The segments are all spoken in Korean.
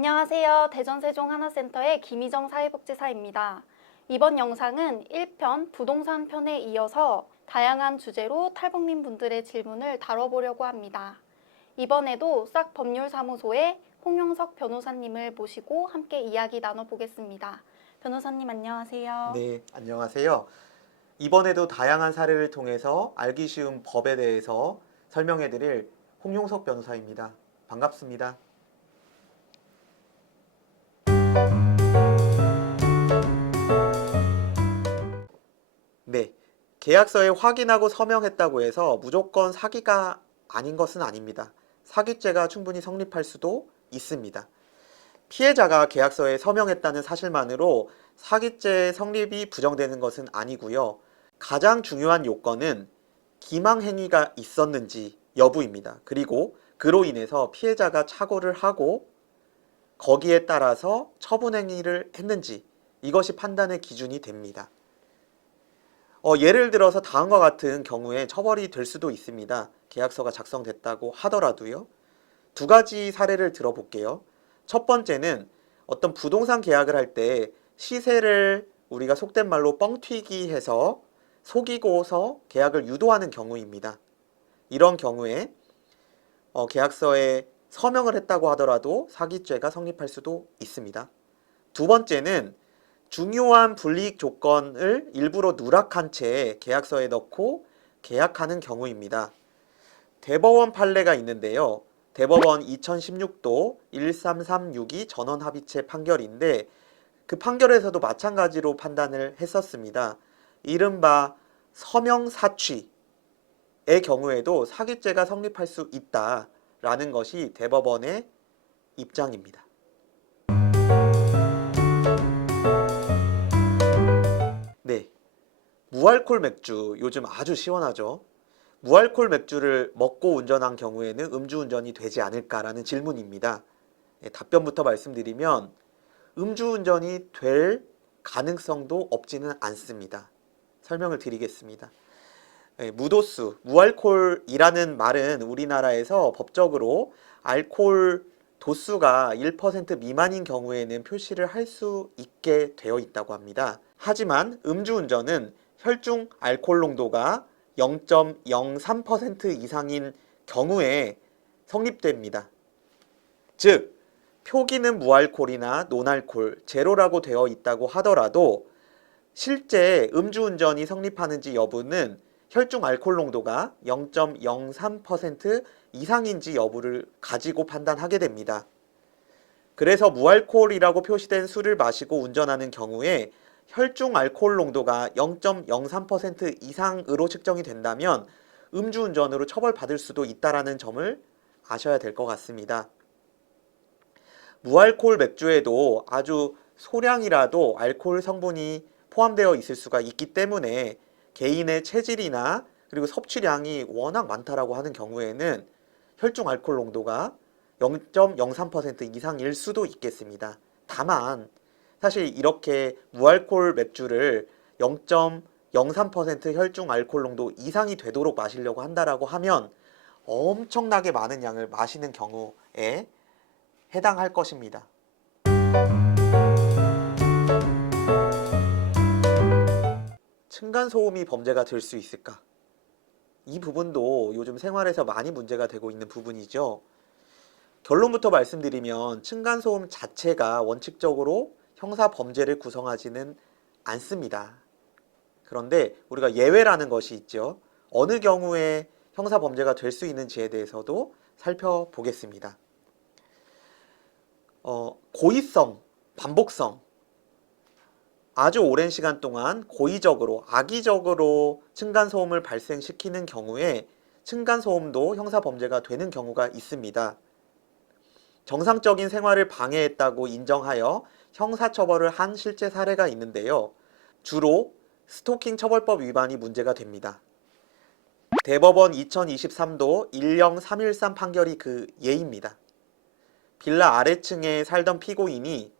안녕하세요. 대전세종하나센터의 김희정 사회복지사입니다. 이번 영상은 1편 부동산 편에 이어서 다양한 주제로 탈북민 분들의 질문을 다뤄보려고 합니다. 이번에도 싹 법률사무소의 홍영석 변호사님을 모시고 함께 이야기 나눠보겠습니다. 변호사님 안녕하세요. 네, 안녕하세요. 이번에도 다양한 사례를 통해서 알기 쉬운 법에 대해서 설명해 드릴 홍용석 변호사입니다. 반갑습니다. 네, 계약서에 확인하고 서명했다고 해서 무조건 사기가 아닌 것은 아닙니다. 사기죄가 충분히 성립할 수도 있습니다. 피해자가 계약서에 서명했다는 사실만으로 사기죄 성립이 부정되는 것은 아니고요. 가장 중요한 요건은 기망행위가 있었는지 여부입니다. 그리고 그로 인해서 피해자가 착오를 하고 거기에 따라서 처분행위를 했는지 이것이 판단의 기준이 됩니다. 예를 들어서 다음과 같은 경우에 처벌이 될 수도 있습니다. 계약서가 작성됐다고 하더라도요. 두 가지 사례를 들어볼게요. 첫 번째는 어떤 부동산 계약을 할 때 시세를 우리가 속된 말로 뻥튀기 해서 속이고서 계약을 유도하는 경우입니다. 이런 경우에 계약서에 서명을 했다고 하더라도 사기죄가 성립할 수도 있습니다. 두 번째는 중요한 불이익 조건을 일부러 누락한 채 계약서에 넣고 계약하는 경우입니다. 대법원 판례가 있는데요. 대법원 2016도 13362 전원합의체 판결인데 그 판결에서도 마찬가지로 판단을 했었습니다. 이른바 서명사취의 경우에도 사기죄가 성립할 수 있다라는 것이 대법원의 입장입니다. 네, 무알콜 맥주 요즘 아주 시원하죠. 무알콜 맥주를 먹고 운전한 경우에는 음주운전이 되지 않을까라는 질문입니다. 답변부터 말씀드리면 음주운전이 될 가능성도 없지는 않습니다. 설명을 드리겠습니다. 무도수, 무알콜이라는 말은 우리나라에서 법적으로 알코올 도수가 1% 미만인 경우에는 표시를 할 수 있게 되어 있다고 합니다. 하지만 음주운전은 혈중 알코올 농도가 0.03% 이상인 경우에 성립됩니다. 즉, 표기는 무알콜이나 논알콜, 제로라고 되어 있다고 하더라도 실제 음주운전이 성립하는지 여부는 혈중 알코올 농도가 0.03% 이상인지 여부를 가지고 판단하게 됩니다. 그래서 무알콜이라고 표시된 술을 마시고 운전하는 경우에 혈중 알코올 농도가 0.03% 이상으로 측정이 된다면 음주운전으로 처벌받을 수도 있다는 점을 아셔야 될 것 같습니다. 무알콜 맥주에도 아주 소량이라도 알코올 성분이 포함되어 있을 수가 있기 때문에 개인의 체질이나 그리고 섭취량이 워낙 많다라고 하는 경우에는 혈중 알코올 농도가 0.03% 이상일 수도 있겠습니다. 다만 사실 이렇게 무알콜 맥주를 0.03% 혈중 알코올 농도 이상이 되도록 마시려고 한다라고 하면 엄청나게 많은 양을 마시는 경우에 해당할 것입니다. 층간소음이 범죄가 될 수 있을까? 이 부분도 요즘 생활에서 많이 문제가 되고 있는 부분이죠. 결론부터 말씀드리면 층간소음 자체가 원칙적으로 형사범죄를 구성하지는 않습니다. 그런데 우리가 예외라는 것이 있죠. 어느 경우에 형사범죄가 될 수 있는지에 대해서도 살펴보겠습니다. 고의성, 반복성, 아주 오랜 시간 동안 고의적으로, 악의적으로 층간소음을 발생시키는 경우에 층간소음도 형사범죄가 되는 경우가 있습니다. 정상적인 생활을 방해했다고 인정하여 형사처벌을 한 실제 사례가 있는데요. 주로 스토킹 처벌법 위반이 문제가 됩니다. 대법원 2023도 10313 판결이 그 예입니다. 빌라 아래층에 살던 피고인이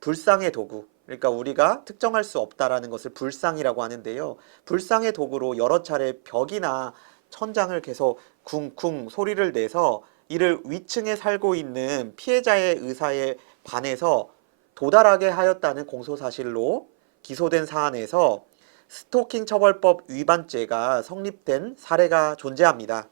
불상의 도구, 그러니까 우리가 특정할 수 없다라는 것을 불상이라고 하는데요. 불상의 도구로 여러 차례 벽이나 천장을 계속 쿵쿵 소리를 내서 이를 위층에 살고 있는 피해자의 의사에 반해서 도달하게 하였다는 공소사실로 기소된 사안에서 스토킹 처벌법 위반죄가 성립된 사례가 존재합니다.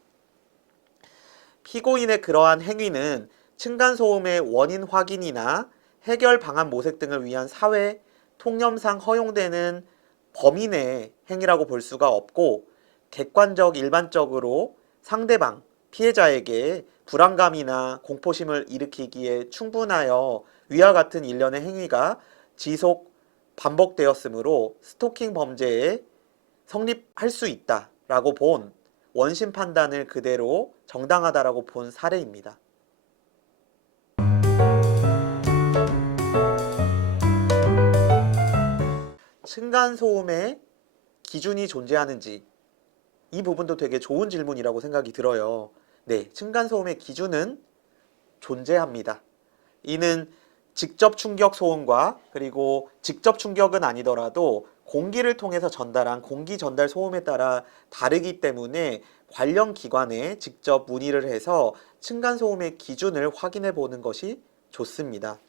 피고인의 그러한 행위는 층간소음의 원인 확인이나 해결 방안 모색 등을 위한 사회 통념상 허용되는 범위 내 행위라고 볼 수가 없고, 객관적 일반적으로 상대방 피해자에게 불안감이나 공포심을 일으키기에 충분하여 위와 같은 일련의 행위가 지속 반복되었으므로 스토킹 범죄에 성립할 수 있다라고 본 원심 판단을 그대로 정당하다라고 본 사례입니다. 층간소음의 기준이 존재하는지, 이 부분도 되게 좋은 질문이라고 생각이 들어요. 네, 층간소음의 기준은 존재합니다. 이는 직접 충격 소음과 그리고 직접 충격은 아니더라도 공기를 통해서 전달한 공기 전달 소음에 따라 다르기 때문에 관련 기관에 직접 문의를 해서 층간소음의 기준을 확인해 보는 것이 좋습니다.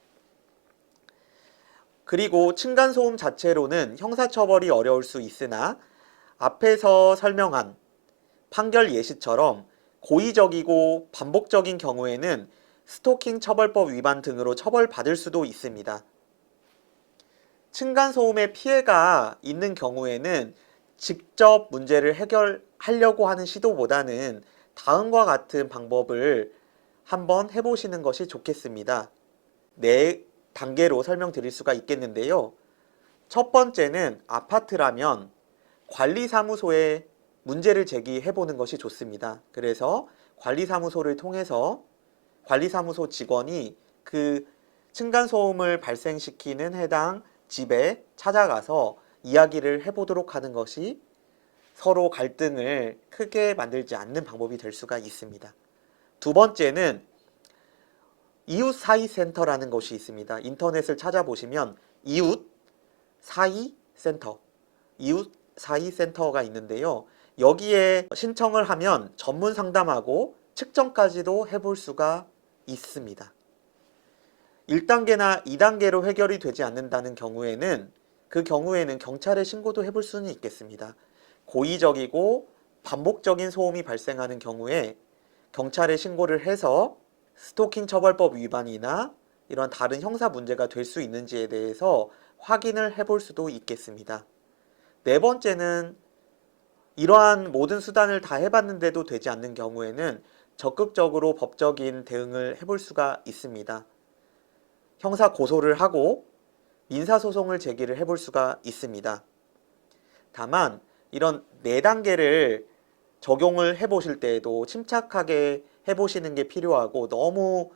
그리고 층간소음 자체로는 형사처벌이 어려울 수 있으나 앞에서 설명한 판결 예시처럼 고의적이고 반복적인 경우에는 스토킹 처벌법 위반 등으로 처벌받을 수도 있습니다. 층간소음의 피해가 있는 경우에는 직접 문제를 해결하려고 하는 시도보다는 다음과 같은 방법을 한번 해보시는 것이 좋겠습니다. 네 단계로 설명드릴 수가 있겠는데요. 첫 번째는 아파트라면 관리사무소에 문제를 제기해보는 것이 좋습니다. 그래서 관리사무소를 통해서 관리사무소 직원이 그 층간소음을 발생시키는 해당 집에 찾아가서 이야기를 해보도록 하는 것이 서로 갈등을 크게 만들지 않는 방법이 될 수가 있습니다. 두 번째는 이웃사이센터라는 것이 있습니다. 인터넷을 찾아보시면 이웃사이센터가 있는데요. 여기에 신청을 하면 전문 상담하고 측정까지도 해볼 수가 있습니다. 1단계나 2단계로 해결이 되지 않는다는 경우에는 그 경우에는 경찰에 신고도 해볼 수는 있겠습니다. 고의적이고 반복적인 소음이 발생하는 경우에 경찰에 신고를 해서 스토킹 처벌법 위반이나 이런 다른 형사 문제가 될 수 있는지에 대해서 확인을 해볼 수도 있겠습니다. 네 번째는 이러한 모든 수단을 다 해봤는데도 되지 않는 경우에는 적극적으로 법적인 대응을 해볼 수가 있습니다. 형사 고소를 하고 민사소송을 제기를 해볼 수가 있습니다. 다만 이런 4단계를 적용을 해보실 때에도 침착하게 해보시는 게 필요하고, 너무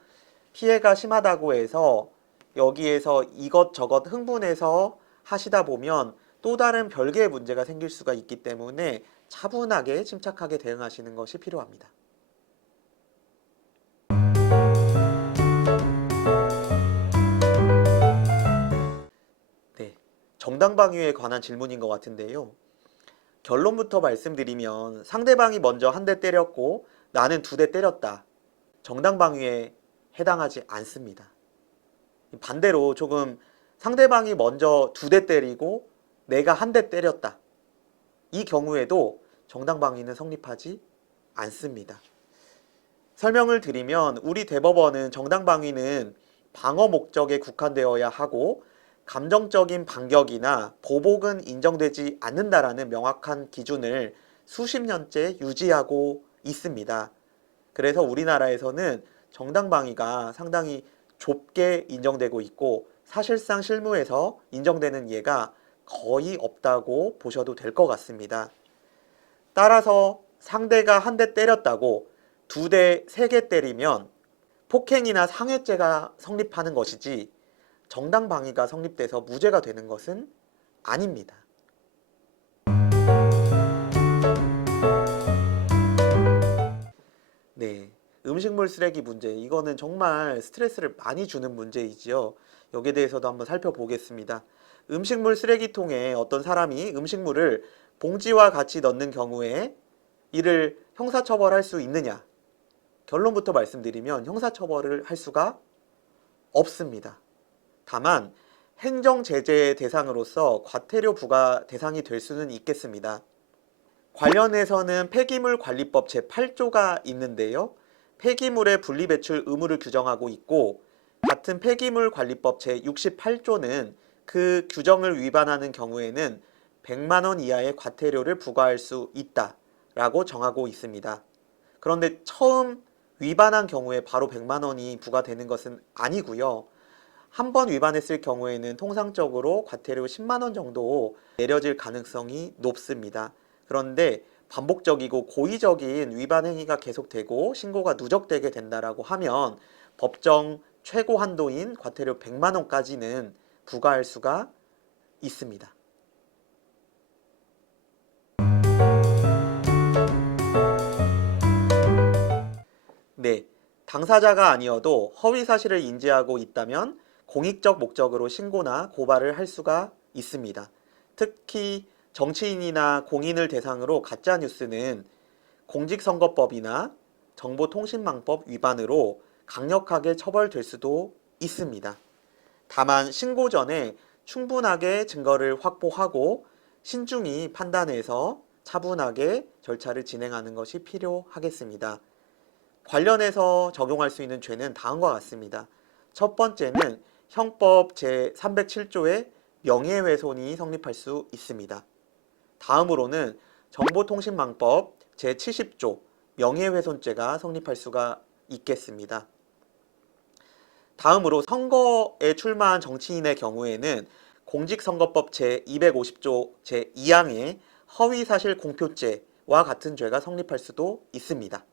피해가 심하다고 해서 여기에서 이것저것 흥분해서 하시다 보면 또 다른 별개의 문제가 생길 수가 있기 때문에 차분하게 침착하게 대응하시는 것이 필요합니다. 네, 정당방위에 관한 질문인 것 같은데요. 결론부터 말씀드리면 상대방이 먼저 한 대 때렸고 나는 2대 때렸다. 정당방위에 해당하지 않습니다. 반대로 조금 상대방이 먼저 2대 때리고 내가 1대 때렸다. 이 경우에도 정당방위는 성립하지 않습니다. 설명을 드리면 우리 대법원은 정당방위는 방어 목적에 국한되어야 하고 감정적인 반격이나 보복은 인정되지 않는다라는 명확한 기준을 수십 년째 유지하고 있습니다. 그래서 우리나라에서는 정당방위가 상당히 좁게 인정되고 있고 사실상 실무에서 인정되는 예가 거의 없다고 보셔도 될 것 같습니다. 따라서 상대가 1대 때렸다고 2대, 3개 때리면 폭행이나 상해죄가 성립하는 것이지 정당방위가 성립돼서 무죄가 되는 것은 아닙니다. 네, 음식물 쓰레기 문제, 이거는 정말 스트레스를 많이 주는 문제이지요. 여기에 대해서도 한번 살펴보겠습니다. 음식물 쓰레기통에 어떤 사람이 음식물을 봉지와 같이 넣는 경우에 이를 형사처벌할 수 있느냐? 결론부터 말씀드리면 형사처벌을 할 수가 없습니다. 다만 행정제재의 대상으로서 과태료 부과 대상이 될 수는 있겠습니다. 관련해서는 폐기물관리법 제8조가 있는데요. 폐기물의 분리배출 의무를 규정하고 있고, 같은 폐기물관리법 제68조는 그 규정을 위반하는 경우에는 100만 원 이하의 과태료를 부과할 수 있다라고 정하고 있습니다. 그런데 처음 위반한 경우에 바로 100만 원이 부과되는 것은 아니고요. 한 번 위반했을 경우에는 통상적으로 과태료 10만 원 정도 내려질 가능성이 높습니다. 그런데 반복적이고 고의적인 위반 행위가 계속되고 신고가 누적되게 된다라고 하면 법정 최고 한도인 과태료 100만 원까지는 부과할 수가 있습니다. 네, 당사자가 아니어도 허위 사실을 인지하고 있다면 공익적 목적으로 신고나 고발을 할 수가 있습니다. 특히 정치인이나 공인을 대상으로 가짜 뉴스는 공직선거법이나 정보통신망법 위반으로 강력하게 처벌될 수도 있습니다. 다만 신고 전에 충분하게 증거를 확보하고 신중히 판단해서 차분하게 절차를 진행하는 것이 필요하겠습니다. 관련해서 적용할 수 있는 죄는 다음과 같습니다. 첫 번째는 형법 제307조의 명예훼손이 성립할 수 있습니다. 다음으로는 정보통신망법 제70조 명예훼손죄가 성립할 수가 있겠습니다. 다음으로 선거에 출마한 정치인의 경우에는 공직선거법 제250조 제2항의 허위사실 공표죄와 같은 죄가 성립할 수도 있습니다.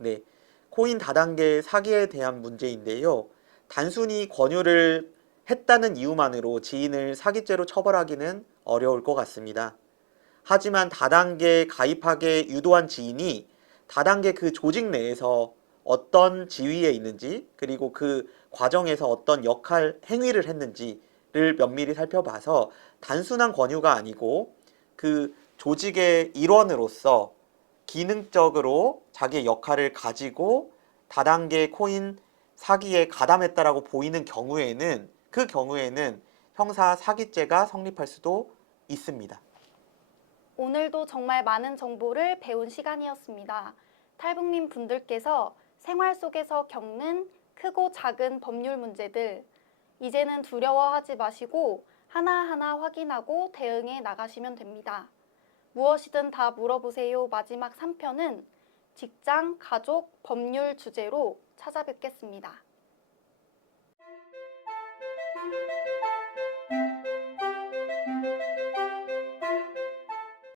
네, 코인 다단계 사기에 대한 문제인데요. 단순히 권유를 했다는 이유만으로 지인을 사기죄로 처벌하기는 어려울 것 같습니다. 하지만 다단계 가입하게 유도한 지인이 다단계 그 조직 내에서 어떤 지위에 있는지, 그리고 그 과정에서 어떤 역할, 행위를 했는지를 면밀히 살펴봐서 단순한 권유가 아니고 그 조직의 일원으로서 기능적으로 자기의 역할을 가지고 다단계 코인 사기에 가담했다라고 보이는 경우에는 그 경우에는 형사 사기죄가 성립할 수도 있습니다. 오늘도 정말 많은 정보를 배운 시간이었습니다. 탈북민 분들께서 생활 속에서 겪는 크고 작은 법률 문제들, 이제는 두려워하지 마시고 하나하나 확인하고 대응해 나가시면 됩니다. 무엇이든 다 물어보세요. 마지막 3편은 직장, 가족, 법률 주제로 찾아뵙겠습니다.